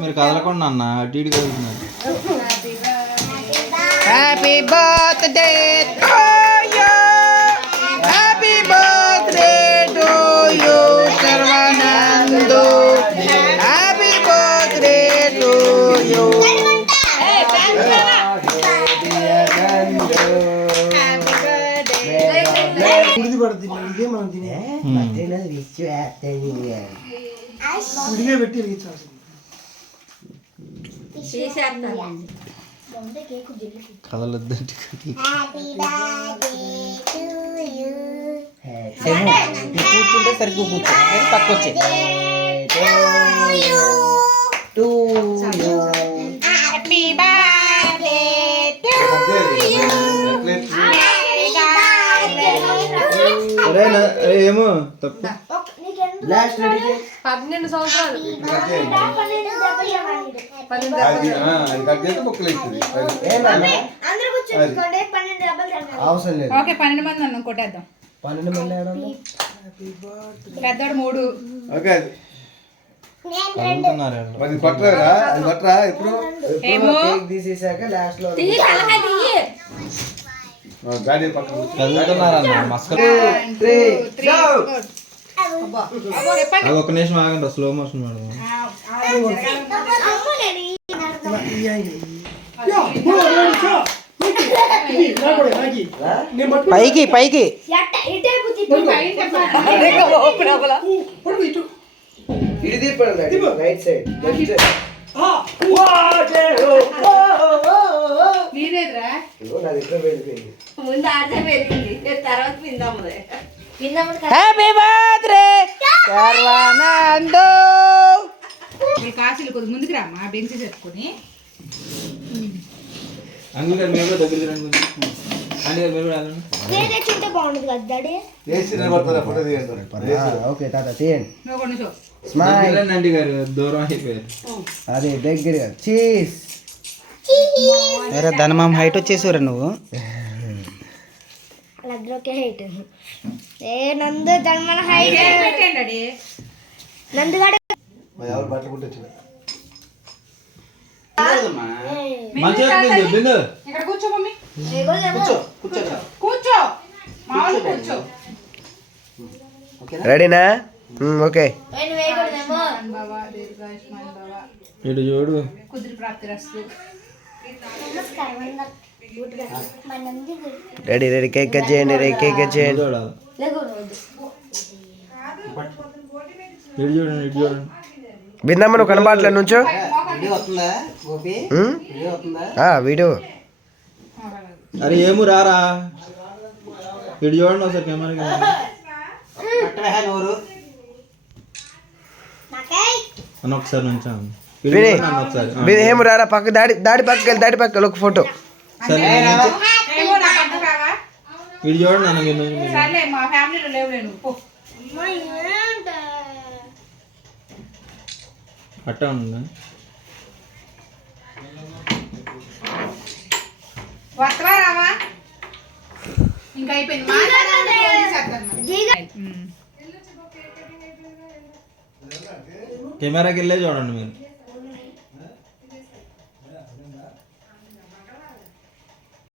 మీరు కదలకుండా అన్న అటు ఇటు కదులుతున్నారు. Happy birthday to you, happy birthday to you Sarvanandu, happy birthday to you. కుడిది పడుతుంది ఇదే మనం తినే విడిగా పెట్టి వెలిగించాల్సింది. కదలొద్దంటే కూర్చుంటే సరిగ్గా కూర్చో, పక్క వచ్చి ఏమో తప్పు 12 సంవత్సరాలు అవసరం లేదు. ఓకే 12 మంది అన్నాం కొట్టేద్దాం. 12 మంది పెద్దోడు 3. ఓకే తీసేసాక లాస్ట్ లో కదులుతున్నారన్న మస్కలు. అది ఒక నిమిషం ఆగండి, స్లో మోషన్ మేడం. పైకి పైకి రైట్ సైడ్ హ్యాపీ బర్త్డే సర్వానందు. కాశీలు కొద్ది ముందుకు రామ్మా, బెంచ్ చెప్పుకొని. అంకుల్ గారు మీరు కూడా దగ్గరికి రండి. అండి గారు మీరు కూడా వెళ్ళండి. ఓకే తాత తీయండి. నువ్వు కొన్ని చూ. స్మైల్ ఆంటీ గారు దూరం అయిపోయారు. అదే దగ్గరగా చీజ్. ధనమామ హైట్ వచ్చేసారా నువ్వు? నందు ధర్మన హైట్ పెట్టండి నందుగాడు మంచిగా బిందు ఇక్కడ కూర్చో మమ్మీ, కూర్చో కూర్చో. కూర్చో మామూలు కూర్చో. రెడీనా? ఓకే బాబా దీర్ఘాయుష్మాన్ బాబా, ఇటు చూడు. కుదిరి ప్రాప్తి రస్తు. రెడీ రెడీ కేక్ కట్ చేయండి. కేక్ కట్ చేయండి. చూడాలి. ఇటు చూడండి, ఇటు చూడండి. బిందమ్మ నువ్వు కనబాట్లే నుంచో. వీడియో. అరే ఏమో రారా, ఇటు చూడండి ఒకసారి కెమెరా. అన్న ఒకసారి నుంచాను. ఏమో రారా పక్క దాడి పక్కకి వెళ్ళి దాడి పక్కకి ఒక ఫోటో. సరే ఇటు చూడండి అన్న. మీరు సర్లే మా ఫ్యామిలీలో లేవులేను. అట్టా ఉందా? వస్తావా రావా? ఇంకా అయిపోయింది. కెమెరాకి వెళ్ళే చూడండి మీరు.